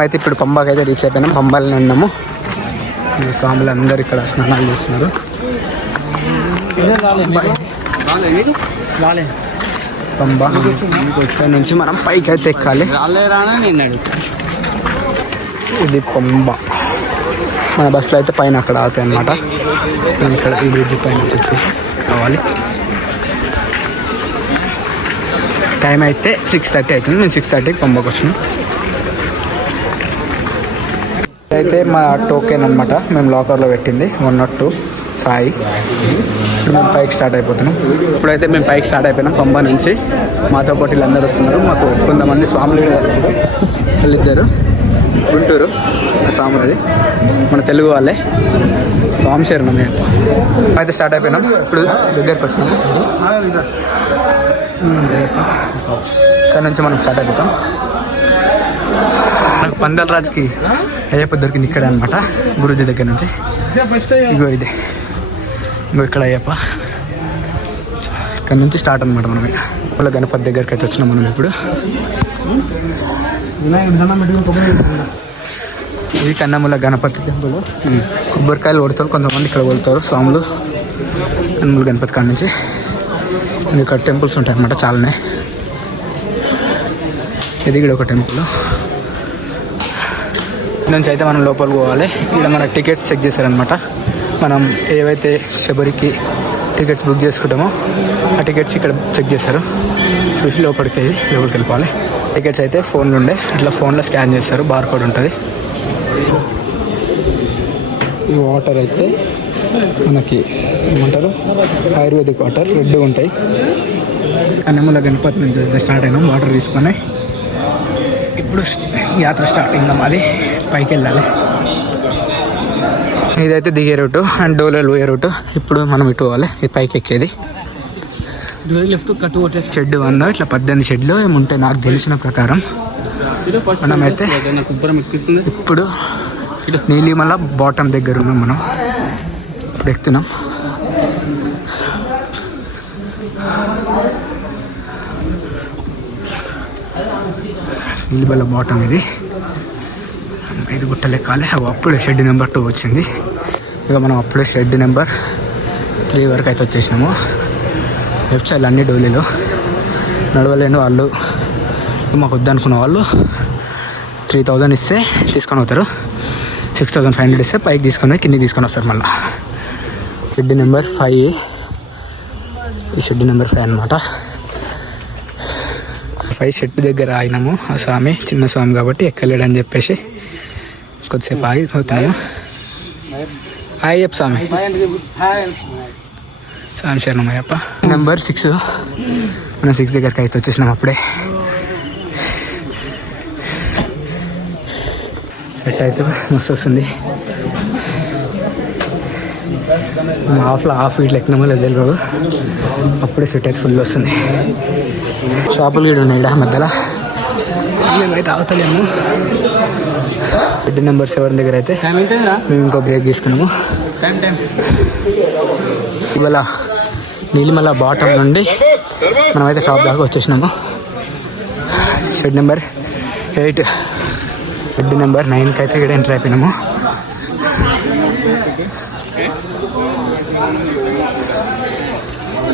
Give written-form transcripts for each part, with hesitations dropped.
అయితే ఇప్పుడు పంబాకి అయితే రీచ్ అయిపోయినాం. పంబాలని ఉన్నాము. స్వాములు అందరు ఇక్కడ స్నానాలు చేస్తున్నారు. పంబా ఇక్కడ నుంచి మనం పైకి అయితే ఎక్కాలి. ఇది పంబా. మన బస్సులో అయితే పైన అక్కడ అవుతాయి అన్నమాట. మేము ఇక్కడ ఈ బ్రిడ్జ్ పైన వచ్చి కావాలి. టైం అయితే 6:30 అవుతుంది. మేము 6:30కి పంబాకి వచ్చినాం. అయితే మా టోకెన్ అనమాట, మేము లాకర్లో పెట్టింది 102 సాయి. ఇప్పుడు మేము పైకి స్టార్ట్ అయిపోతున్నాం. ఇప్పుడైతే మేము పైకి స్టార్ట్ అయిపోయినాం. పంబా నుంచి మాతో పాటు వీళ్ళందరూ వస్తున్నారు. మాకు కొంతమంది స్వాములు వస్తున్నారు. వాళ్ళిద్దరు గుంటూరు స్వాములది, మన తెలుగు వాళ్ళే. స్వామి శరణం అయితే స్టార్ట్ అయిపోయినాం. ఇప్పుడు దగ్గరికి వచ్చినాము. ఇక్కడ నుంచి మనం స్టార్ట్ అయిపోతాం. నాకు పందల రాజుకి అయ్యప్ప దొరికింది ఇక్కడ అనమాట, గురుజీ దగ్గర నుంచి. ఇగో ఇది, ఇంకో ఇక్కడ అయ్యప్ప. ఇక్కడ నుంచి స్టార్ట్ అనమాట. మనం ఇక గణపతి దగ్గరికి అయితే వచ్చినాం మనం ఇప్పుడు. ఇది కన్నముల గణపతి టెంపుల్. కొబ్బరికాయలు కొడతారు కొంతమంది, ఇక్కడ కొడతారు స్వాములు. కన్నముల గణపతి కాడ నుంచి ఇక్కడ టెంపుల్స్ ఉంటాయి అన్నమాట చాలానే. ఇది ఇక్కడ ఒక టెంపుల్. నుంచి అయితే మనం లోపలికి పోవాలి. ఇక్కడ మన టికెట్స్ చెక్ చేశారనమాట. మనం ఏవైతే శబరికి టికెట్స్ బుక్ చేసుకుంటామో ఆ టికెట్స్ ఇక్కడ చెక్ చేశారు. చూసి లోపలికి వెళ్ళిపోవాలి. టికెట్స్ అయితే ఫోన్లు ఉండే, ఇట్లా ఫోన్లో స్కాన్ చేస్తారు. బార్ కోడ్ ఉంటుంది. ఈ వాటర్ అయితే మనకి ఏమంటారు, ఆయుర్వేదిక్ వాటర్, రెడ్ ఉంటాయి. కన్నెముల గణపతి నుంచి స్టార్ట్ అయినాం. వాటర్ తీసుకొని ఇప్పుడు యాత్ర స్టార్టింగ్. మాది పైకి వెళ్ళాలి. ఇదైతే దిగే రూటు అండ్ డోలేలు పోయే రూటు. ఇప్పుడు మనం ఇటు పోవాలి. ఇది పైకి ఎక్కేది. షెడ్ 100 ఇట్లా 18 షెడ్లు ఏముంటాయి నాకు తెలిసిన ప్రకారం. మనమైతే ఇప్పుడు నీలిమల బాటమ్ దగ్గర ఉన్నాం. మనం ఇప్పుడు ఎక్కుతున్నాం. నీలిమల బాటమ్ ఇది. ఇది గుట్టలు ఎక్కాలి. అప్పుడే షెడ్ నెంబర్ 2 వచ్చింది. ఇక మనం అప్పుడే షెడ్ నెంబర్ 3 వరకు అయితే వచ్చేసినాము. లెఫ్ట్ సైడ్ అన్ని డోలీలు. నడవలేని వాళ్ళు, మాకు వద్దనుకున్న వాళ్ళు 3000 ఇస్తే తీసుకొని పోతారు. 6500 ఇస్తే పైకి తీసుకొని కింద తీసుకొని వస్తారు. మళ్ళీ షెడ్ నెంబర్ 5. ఈ షెడ్ నెంబర్ 5 అనమాట. 5 షెడ్ దగ్గర ఆగినాము. ఆ స్వామి చిన్న స్వామి కాబట్టి ఎక్కలేడని చెప్పేసి కొద్దిసేపు ఆగి పోతున్నాము. అయ్యప్ప స్వామి, స్వామి శరణం అయ్యప్ప. నెంబర్ 6. మనం 6 దగ్గరికి అయితే వచ్చేసినాం. అప్పుడే సెట్ అయితే మస్తు వస్తుంది. హాఫ్ ఇట్లా ఎక్కినామో లేదు తెలియదు. అప్పుడే సెట్ అయితే ఫుల్ వస్తుంది. షాపులు కూడా ఉన్నాయి ఇక్కడ మధ్యలో. మేమైతే అవతలేము. షెడ్ నెంబర్ 7 దగ్గర అయితే మేము ఇంకో బ్రేక్ తీసుకున్నాము. ఇవాళ నీలిమల బాటమ్ నుండి మనమైతే షాప్ దాకా వచ్చేసినాము. Shed number 8. షెడ్ నెంబర్ 9కి అయితే ఇక్కడ ఎంటర్ అయిపోయినాము.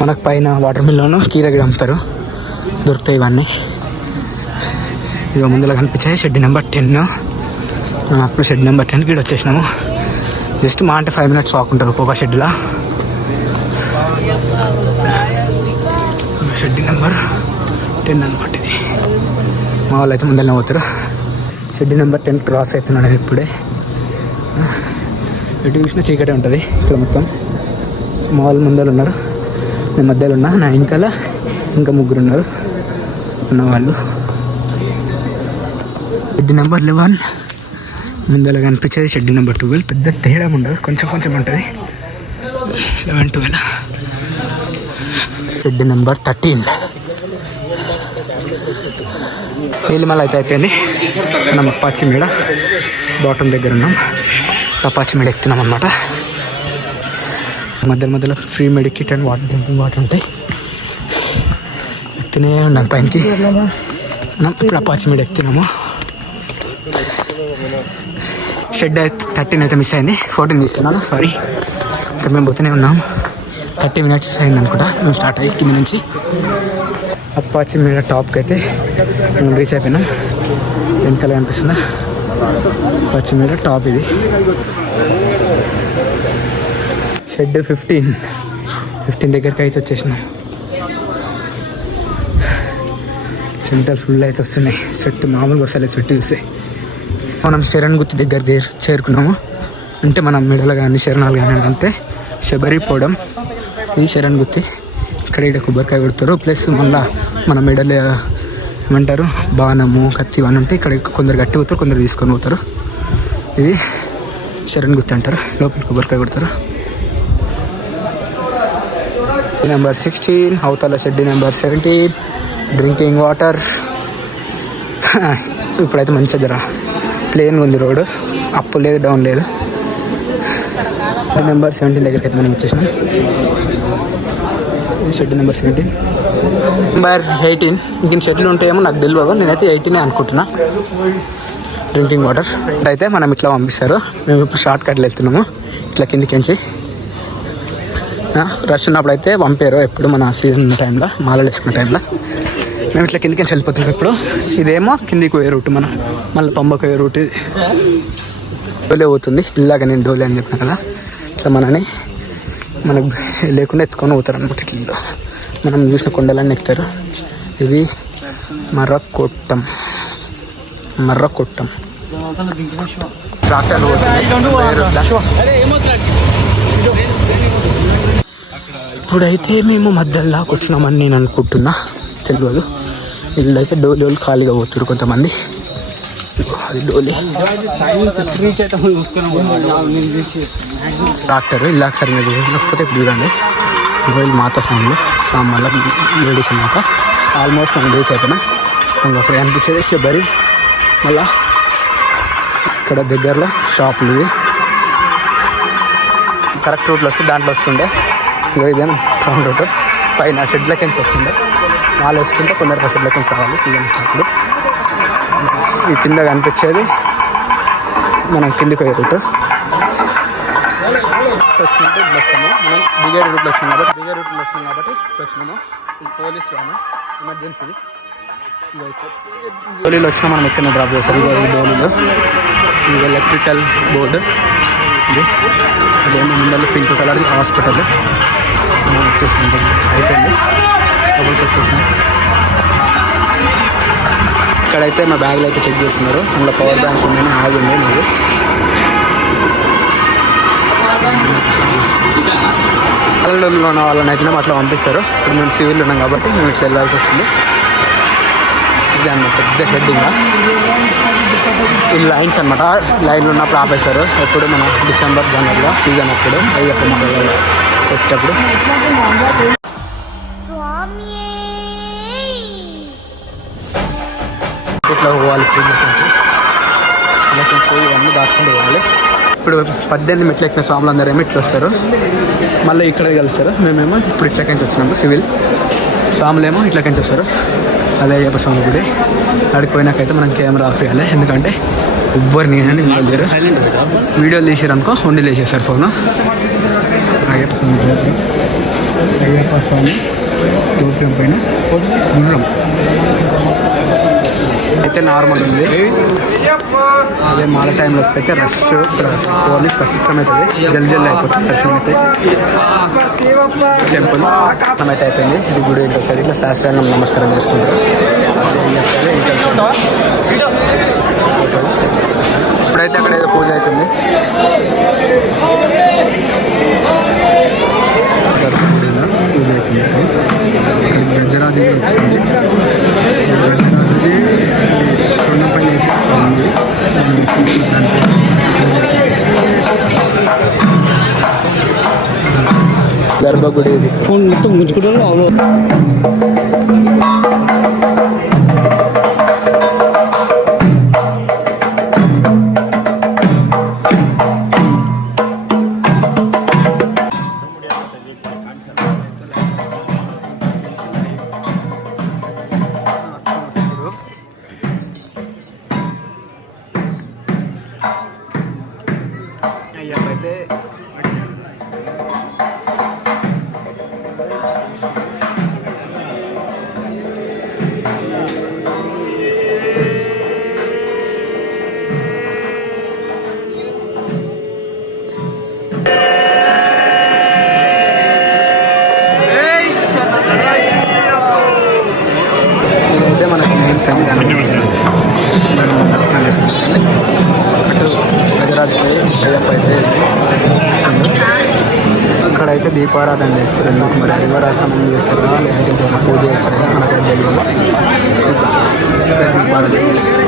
మనకు పైన వాటర్ మిల్లోను కీరగిరి అమ్ముతారు, దొరుకుతాయి ఇవన్నీ. ఇక ముందులో కనిపించాయి షెడ్ నెంబర్ 10. మనం అప్పుడు షెడ్ నెంబర్ 10కి ఇక్కడ వచ్చేసినాము. జస్ట్ మా అంటే 5 minutes వాక్ ఉంటుంది ఒక్కొక్క షెడ్లో. షెడ్ నెంబర్ 10 అనమాట ఇది. మా వాళ్ళు అయితే ముందరనే పోతారు. షెడ్ నెంబర్ 10 క్రాస్ అవుతున్నాడు ఇప్పుడే. ఎటు చూసినా చీకటే ఉంటుంది ఇక్కడ మొత్తం. మా వాళ్ళు ముందర ఉన్నారు, నేను మధ్యలో ఉన్నా. నా వెనకాల ఇంకా 3 ఉన్నారు ఉన్నవాళ్ళు. షెడ్ నెంబర్ 11 ముందర కనిపించేది. షెడ్ నెంబర్ 12 పెద్ద తేడా ఉండదు, కొంచెం ఉంటుంది. 11, 12. Shed number 13. నీలిమల అయితే అయిపోయింది. మనం అప్పాచి మేడ బాటం దగ్గర ఉన్నాం. అప్పాచి మేడ ఎక్కుతున్నాం అన్నమాట. మధ్యలో free medkit and drinking water ఉంటాయి. ఎక్కుతూనే ఉన్నాం పైనకి. మనం ఇప్పుడు అప్పాచి మేడ ఎక్కుతున్నాము. షెడ్ అయితే 13 అయితే మిస్ అయింది, 14 తీస్తున్నాను, సారీ. ఇంకా మేము పోతూనే ఉన్నాం. 30 minutes అయింది అనుకుంటా మేము స్టార్ట్ అయ్యి కింద నుంచి. అప్పాచి మీద టాప్కి అయితే మనం రీచ్ అయిపోయినాం. వెనకాల కనిపిస్తుందా అప్పాచి మీద టాప్ ఇది. షెడ్ 15 దగ్గరికి అయితే వచ్చేసినాం. సెంటర్ ఫుల్ అయితే వస్తున్నాయి. చెట్టు మామూలుగా వస్తలే, చెట్టు చూస్తే. మనం శరణ్ గుత్తి దగ్గర చేరుకున్నాము. అంటే మనం మెడలు కానీ శరణాలు కానీ అంటే శబరిపోవడం. ఇది శరణ్ గుత్తి. ఇక్కడ కొబ్బరికాయ కొడతారు. ప్లస్ మళ్ళీ మన మెడలు ఏమంటారు బాణము కత్తి అని ఉంటే ఇక్కడ కొందరు గట్టి పోతారు, కొందరు తీసుకొని పోతారు. ఇది శరణ్ గుత్తి అంటారు. లోపల కొబ్బరికాయ కొడతారు. నెంబర్ 16, అవతల షెడ్ నెంబర్ 17. Drinking water. ఇప్పుడైతే మంచిగా జర ప్లేన్గా ఉంది రోడ్, అప్ లేదు డౌన్ లేదు. నెంబర్ 17 దగ్గరికి అయితే మనం వచ్చేసినాం. Shed number 17. నెంబర్ 18 ఇంక షెడ్లు ఉంటాయేమో నాకు తెలియదు, నేనైతే 18 అనుకుంటున్నా. డ్రింకింగ్ వాటర్ అయితే మనం ఇట్లా పంపిస్తారు. మేము ఇప్పుడు షార్ట్ కట్లు వెళ్తున్నాము ఇట్లా కిందికించి. రష్ ఉన్నప్పుడు అయితే పంపారు, ఎప్పుడు మన సీజన్ టైంలో మాలలు వేసుకున్న టైంలో మేము ఇట్లా కిందికి వెళ్ళిపోతున్నాం. ఇప్పుడు ఇదేమో కిందికి పోయే రూట్, మన మళ్ళీ పంబకు పోయే రూట్. ఇది డోలే పోతుంది. ఇలాగ నేను డోలే అని చెప్పిన కదా, ఇట్లా మనకు లేకుండా ఎత్తుకొని పోతారు అనమాట. ఇట్లా మనం చూసిన కొండలన్నీ ఎక్కుతారు. ఇది మర్రకొట్టం. ట్రాక్టర్ ఇప్పుడైతే మేము మధ్యలోకి వచ్చినామని నేను అనుకుంటున్నా, తెలియదు. వీళ్ళు అయితే డోలి వాళ్ళు ఖాళీగా పోతున్నారు కొంతమంది. అది డోలి ట్రాక్టర్ ఇలా సరిగ్గా లేకపోతే ఇప్పుడు చూడండి. వీళ్ళు మాత సామ్ వల్ల లేడీస్ అన్నమాట. ఆల్మోస్ట్ మనం రీచ్ అయిపోయినా. ఇంకొకటి అనిపించేది శబరి. మళ్ళా ఇక్కడ దగ్గరలో షాపులు ఇవి కరెక్ట్ రూట్లో వస్తే దాంట్లో వస్తుండే. ఇదేమో రౌండ్ రూట్ పైన షెడ్లకించి వస్తుండే. వాళ్ళు వేసుకుంటే కొందరికి షెడ్లకించి రావాలి సీజన్ అప్పుడు. ఈ కింద కనిపించేది మనం కిందికి పోయే రూట్. వచ్చినట్టు ఇట్లా వస్తాము. మనం దిగే రూట్లో వచ్చినాం కాబట్టి వచ్చినాము. ఇది పోలీస్ వ్యాన్, ఎమర్జెన్సీ. డోలీలో వచ్చినా మనం ఎక్కడ డ్రాప్ చేస్తారు. డోలీలో ఇది ఎలక్ట్రికల్ బోర్డు. ఇది అదేమో ముందర పింక్ కలర్ హాస్పిటల్ వచ్చేసింది. అయిపోయింది, లోపలికి వచ్చేసినాం. ఇక్కడైతే మా బ్యాగ్లో అయితే చెక్ చేస్తున్నారు. అందులో పవర్ బ్యాంక్ ఉందని ఆగింది నాకు. పల్లెల్లో ఉన్న వాళ్ళని అయితే అట్లా పంపిస్తారు. ఇప్పుడు మేము సివిల్ ఉన్నాం కాబట్టి మేము ఇట్లా వెళ్ళాల్సి వస్తుంది. ఇది అన్న పెద్ద షెడ్డింగ్. ఈ లైన్స్ అనమాట. లైన్లు ఉన్నప్పుడు ఆపేస్తారు. ఎప్పుడు మన డిసెంబర్ జనవరిలో సీజన్ అప్పుడు అయ్యప్ప మొక్కలు వచ్చేటప్పుడు. ఇట్లా పోవాలి. ఇవన్నీ దాటుకుంటూ పోవాలి. ఇప్పుడు 18 మెట్లు ఎక్కిన స్వాములు అందరూ ఏమో ఇట్లా వస్తారు. మళ్ళీ ఇక్కడ కలుస్తారు. మేమేమో ఇప్పుడు ఇట్లకించి వచ్చినాము. సివిల్ స్వాములేమో ఇట్లకించి వస్తారు. అదే అయ్యప్ప స్వామి గుడి. అడిగిపోయినాకైతే మనం కెమెరా ఆఫ్ చేయాలి, ఎందుకంటే ఎవ్వరిని కానీ వెళ్ళలేరు. వీడియోలు తీసారనుకో ఉండి లేచేస్తారు ఫోను. అయ్యప్ప స్వామి గోపురం పైన గుర్రం అయితే నార్మల్ ఉంది. అదే మాల టైంలో వస్తే అయితే రష్ పోవాలి, కష్టమవుతుంది. జల్దీ అయిపోతుంది దర్శనం అయితే. టెంపుల్ అయితే అయిపోయింది. ఇది గుడి ఏంటో సరే ఇట్లా శాస్త్రాంగం నమస్కారం చేసుకుంటారు. ఇప్పుడైతే అక్కడ ఏదో పూజ అవుతుంది. పూజ అవుతుంది. గజరాజు వచ్చింది. గర్భగుడి ఫోన్ మొత్తం ముంచుకుంటారు. మెయిన్ సన్నిధానం దర్శనం చేసుకొచ్చింది. అటు గజరాజుపై అయ్యప్ప అయితే వస్తుంది. ఇక్కడైతే దీపారాధన చేస్తారు. ఎందుకు మరి హరివరాసనం చేస్తారా లేదంటే ఇంకేమైనా పూజ చేస్తారా మనకైతే తెలియదు. చూద్దాం. దీపారాధన చేస్తారు.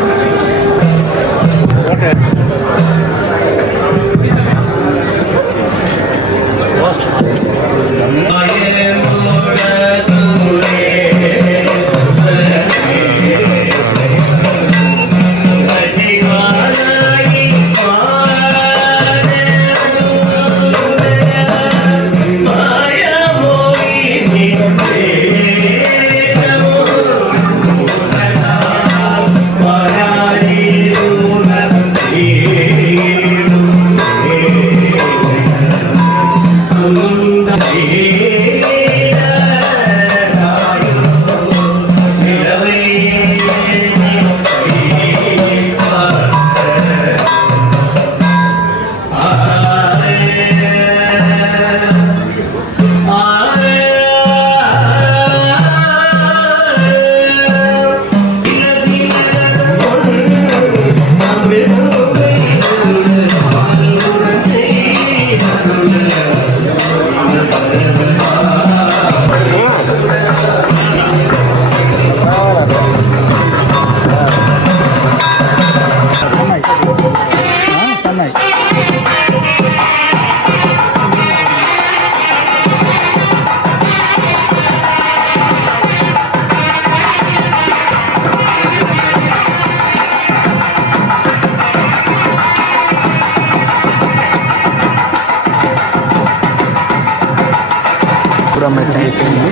అయితే అయిపోయింది.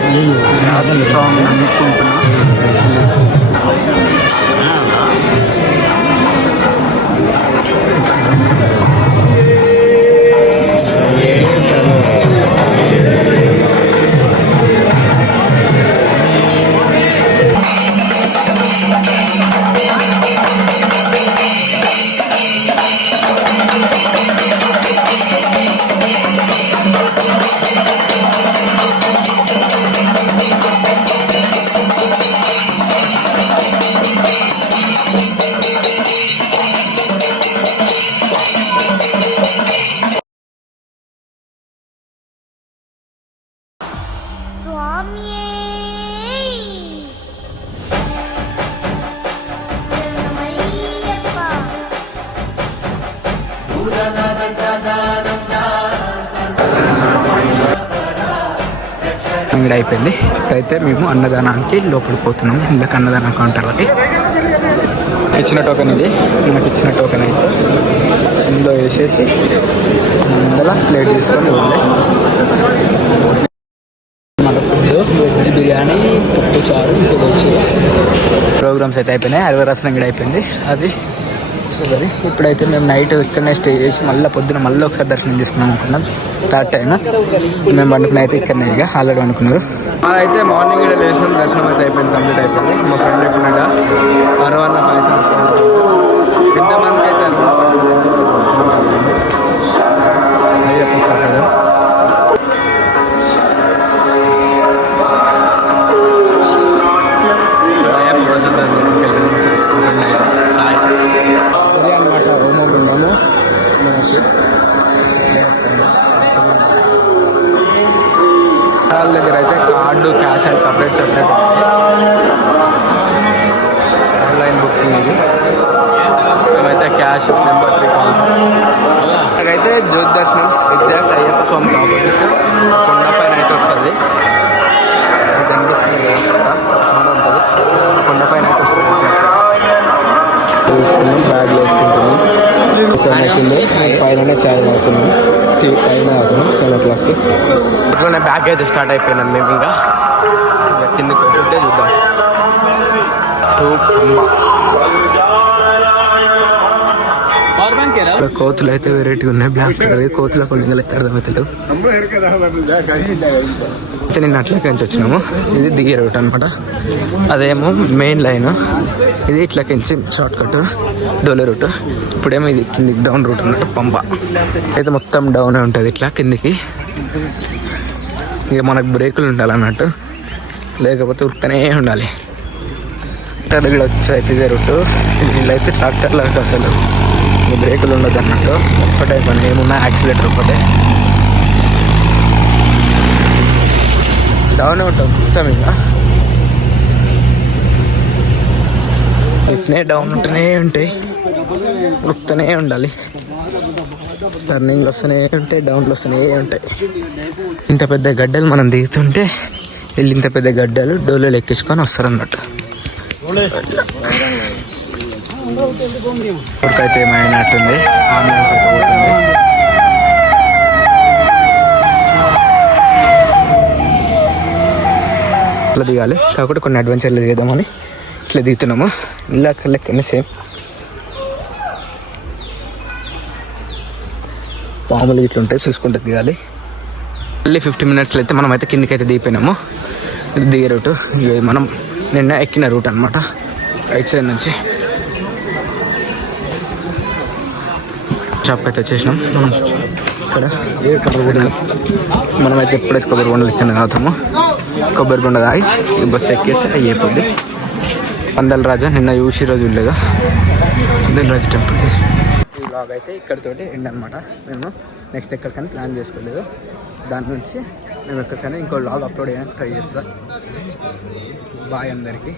స్ట్రాంగ్ అనుకుంటున్నా. ఇక్కడ అయిపోయింది. ఇప్పుడైతే మేము అన్నదానానికి లోపలికి పోతున్నాము. ఇందాక అన్నదానం కౌంటర్లకి ఇచ్చిన టోకెన్ ఇది. నాకు ఇచ్చిన టోకెన్ అయితే ఇందులో వేసేసి ఇందులో ప్లేట్ తీసుకొని వెళ్ళి మన ఫుడ్ వెజ్ బిర్యానీ, పప్పు చారు, ఇంకొక వచ్చి ప్రోగ్రామ్స్ అయితే అయిపోయినాయి. హరివరాసనం కూడా అయిపోయింది. అది చూడాలి. ఇప్పుడైతే మేము నైట్ ఇక్కడనే స్టే చేసి మళ్ళీ పొద్దున మళ్ళీ ఒకసారి దర్శనం చేసుకున్నాం అనుకున్నాం. థర్డ్ టైం మేము వండుకున్న అయితే ఇక్కడనే ఇక ఆల్రెడీ వండుకున్నారు. అయితే మార్నింగ్ కూడా లేచిన దర్శనం అయితే అయిపోయింది, కంప్లీట్ అయిపోయింది. మా ఫ్రెండ్ ఎప్పుడు అరవన్న పైసలు ఎంతమందికి అయితే అయ్యప్ప ప్రసాదం. అయ్యప్ప ప్రసాదం సాయి అదే అనమాట. హోమగుండము మనకి వాళ్ళ దగ్గర అయితే card, cash and separate online booking ఇది. మేమైతే క్యాష్ నెంబర్ 3 నాకైతే జ్యోతి దర్శనం ఎగ్జాక్ట్ అయ్యప్ప స్వామికి ఆపోజిట్ కొండపైన అయితే వస్తుంది. ఇది అనిపిస్తుంది ఉంటుంది. కొండపైన అయితే వస్తుంది ఎగ్జాక్ట్. వేసుకున్నాం, బ్యాగ్లో వేసుకుంటున్నాం. 7 అవుతుంది. పైన ఛాయ్ అవుతున్నాం, పైన అవుతున్నాం 7 o'clockకి. ఇట్లోనే బ్యాగ్ అయితే స్టార్ట్ అయిపోయినాం మేము. ఇంకా కిందకి ఒకటే చూద్దాం. కోతులు అయితే వెరైటీగా ఉన్నాయి. బ్లాక్ కలర్ కోతుల కొండలు అయితే అర్థమవుతలేవు. అయితే నేను అట్లకి నుంచి వచ్చినాము. ఇది దిగే రూట్ అనమాట. అదేమో మెయిన్ లైన్, ఇది ఇట్లకించి షార్ట్ కట్ డోలే రూట్. ఇప్పుడేమో ఇది కిందికి డౌన్ రూట్ అన్నట్టు. పంప అయితే మొత్తం డౌన్ ఉంటుంది ఇట్లా కిందికి. ఇక మనకు బ్రేకులు ఉండాలన్నట్టు, లేకపోతే ఉరుకుతూనే ఉండాలి. ట్రాక్టర్లు కూడా వచ్చాయి ఇదే రూటు. వీళ్ళైతే ట్రాక్టర్లకు అసలు బ్రేకులు ఉండదు అన్నట్టు. ఒక్కటే పని ఏమున్నా యాక్సిలేటర్ ఒకటే డౌన్ ఉంటాం మొత్తం. ఇంకా ఇట్నే డౌన్ ఉంటూనే ఉంటాయి, ఉరుకుతూనే ఉండాలి. టర్నింగ్లు వస్తూనే ఉంటాయి, డౌన్లు వస్తూనే ఉంటాయి. ఇంత పెద్ద గడ్డలు మనం దిగుతుంటే వీళ్ళు ఇంత పెద్ద గడ్డలు డోలు ఎక్కించుకొని వస్తారు అన్నట్టు. ఇప్పటికైతే ఏమైనట్టుంది, అంబులెన్స్ అయితే పోతుంది. ఇట్లా దిగాలి, కాకపోతే కొన్ని అడ్వెంచర్లు చేద్దామని ఇట్లా దిగుతున్నాము. ఇలా లెక్కనే సేమ్ పాములు ఇట్లా ఉంటాయి, చూసుకుంటే దిగాలి. మళ్ళీ 50 minutes అయితే మనం అయితే కిందికి అయితే దిగిపోయినాము. ఇది దిగే రూటు, మనం నిన్న ఎక్కిన రూట్ అనమాట. రైట్ సైడ్ నుంచి షాప్కి అయితే వచ్చేసినాం. మనం ఇక్కడ ఏ కొబ్బరి బొండలు మనమైతే ఎప్పుడైతే కొబ్బరి బొండలు ఎక్కడ తాగుతామో కొబ్బరి బొండ తాగి బస్సు ఎక్కేస్తే అయిపోద్ది. పందల రాజా నిన్న చూసి రోజు లేదా పందల రాజు టెంపుల్. ఈ లాగ్ అయితే ఇక్కడితోటి ఎండ్ అనమాట. మేము నెక్స్ట్ ఎక్కడికైనా ప్లాన్ చేసుకోలేదు. దాని నుంచి మేము ఎక్కడికైనా ఇంకో లాగ్ అప్లోడ్ చేయడానికి ట్రై చేస్తాం. బాయ్ అందరికీ.